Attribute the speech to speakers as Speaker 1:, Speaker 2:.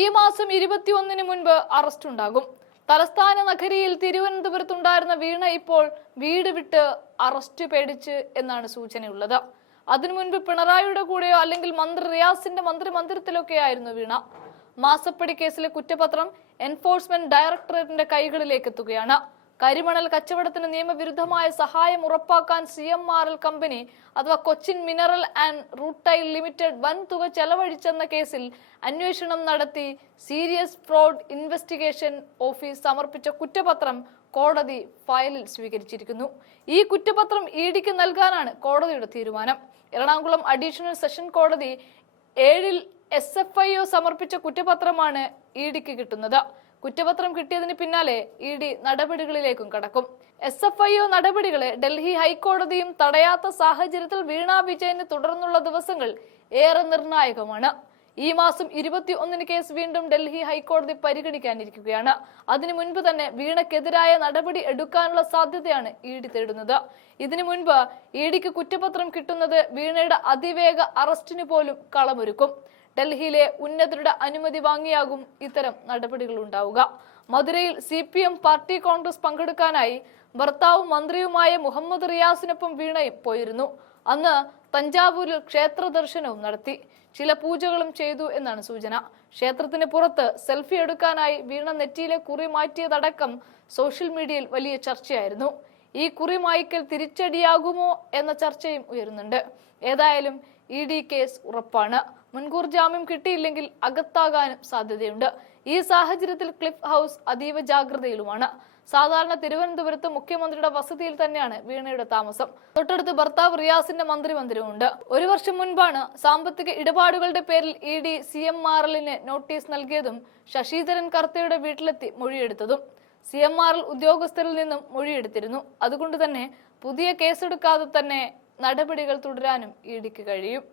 Speaker 1: ഈ മാസം ഇരുപത്തിയൊന്നിന് മുൻപ് അറസ്റ്റ് ഉണ്ടാകും. തലസ്ഥാന നഗരിയിൽ തിരുവനന്തപുരത്തുണ്ടായിരുന്ന വീണ ഇപ്പോൾ വീട് വിട്ട് അറസ്റ്റ് പേടിച്ച് എന്നാണ് സൂചനയുള്ളത്. അതിനു മുൻപ് പിണറായിയുടെ കൂടെയോ അല്ലെങ്കിൽ മന്ത്രി റിയാസിന്റെ മന്ത്രി മന്ദിരത്തിലൊക്കെ ആയിരുന്നു വീണ. മാസപ്പടി കേസിലെ കുറ്റപത്രം എൻഫോഴ്സ്മെന്റ് ഡയറക്ടറേറ്റിന്റെ കൈകളിലേക്ക് എത്തുകയാണ്. കരിമണൽ കച്ചവടത്തിന് നിയമവിരുദ്ധമായ സഹായം ഉറപ്പാക്കാൻ C M R L company അഥവാ Cochin mineral and rutile limited വൻതുക ചെലവഴിച്ചെന്ന കേസിൽ അന്വേഷണം നടത്തി സീരിയസ് ഫ്രോഡ് ഇൻവെസ്റ്റിഗേഷൻ ഓഫീസ് സമർപ്പിച്ച കുറ്റപത്രം കോടതി ഫയലിൽ സ്വീകരിച്ചിരിക്കുന്നു. ഈ കുറ്റപത്രം ഇ ഡിക്ക് നൽകാനാണ് കോടതിയുടെ തീരുമാനം. എറണാകുളം അഡീഷണൽ സെഷൻ കോടതി ഏഴിൽ എസ് എഫ് ഐ ഒ സമർപ്പിച്ച കുറ്റപത്രമാണ് ഇ ഡിക്ക് കിട്ടുന്നത്. കുറ്റപത്രം കിട്ടിയതിന് പിന്നാലെ ഇ ഡി നടപടികളിലേക്കും കടക്കും. എസ് എഫ് ഐ ഒ നടപടികളെ ഡൽഹി ഹൈക്കോടതിയും തടയാത്ത സാഹചര്യത്തിൽ വീണ വിജയന് തുടർന്നുള്ള ദിവസങ്ങൾ ഏറെ നിർണായകമാണ്. ഈ മാസം ഇരുപത്തി ഒന്നിന് കേസ് വീണ്ടും ഡൽഹി ഹൈക്കോടതി പരിഗണിക്കാനിരിക്കുകയാണ്. അതിനു മുൻപ് തന്നെ വീണക്കെതിരായ നടപടി എടുക്കാനുള്ള സാധ്യതയാണ് ഇ ഡി തേടുന്നത്. ഇതിനു മുൻപ് ഇ ഡിക്ക് കുറ്റപത്രം കിട്ടുന്നത് വീണയുടെ അതിവേഗ അറസ്റ്റിന് പോലും കളമൊരുക്കും. ഡൽഹിയിലെ ഉന്നതരുടെ അനുമതി വാങ്ങിയാകും ഇത്തരം നടപടികൾ ഉണ്ടാവുക. മധുരയിൽ C P M party congress പങ്കെടുക്കാനായി ഭർത്താവും മന്ത്രിയുമായ മുഹമ്മദ് റിയാസിനൊപ്പം വീണയും പോയിരുന്നു. അന്ന് തഞ്ചാവൂരിൽ ക്ഷേത്ര ദർശനവും നടത്തി. ചില പൂജകളും ചെയ്തു എന്നാണ് സൂചന. ക്ഷേത്രത്തിന് പുറത്ത് സെൽഫി എടുക്കാനായി വീണ നെറ്റിയിലെ കുറി മാറ്റിയതടക്കം സോഷ്യൽ മീഡിയയിൽ വലിയ ചർച്ചയായിരുന്നു. ഈ കുറി മായ്ക്കൽ തിരിച്ചടിയാകുമോ എന്ന ചർച്ചയും ഉയരുന്നുണ്ട്. ഏതായാലും ഇ ഡി കേസ് ഉറപ്പാണ്. മുൻകൂർ ജാമ്യം കിട്ടിയില്ലെങ്കിൽ അകത്താകാനും സാധ്യതയുണ്ട്. ഈ സാഹചര്യത്തിൽ ക്ലിഫ് ഹൗസ് അതീവ ജാഗ്രതയിലുമാണ്. സാധാരണ തിരുവനന്തപുരത്ത് മുഖ്യമന്ത്രിയുടെ വസതിയിൽ തന്നെയാണ് വീണയുടെ താമസം. തൊട്ടടുത്ത് ഭർത്താവ് റിയാസിന്റെ മന്ത്രി മന്ത്രിമന്ദിരമുണ്ട്. ഒരു വർഷം മുൻപാണ് സാമ്പത്തിക ഇടപാടുകളുടെ പേരിൽ E D C M R എല്ലിന് നോട്ടീസ് നൽകിയതും ശശിധരൻ കർത്തയുടെ വീട്ടിലെത്തി മൊഴിയെടുത്തതും സി എം ആർ എൽ ഉദ്യോഗസ്ഥരിൽ നിന്നും മൊഴിയെടുത്തിരുന്നു. അതുകൊണ്ട് തന്നെ പുതിയ കേസെടുക്കാതെ തന്നെ നടപടികൾ തുടരാനും ഇ ഡിക്ക് കഴിയും.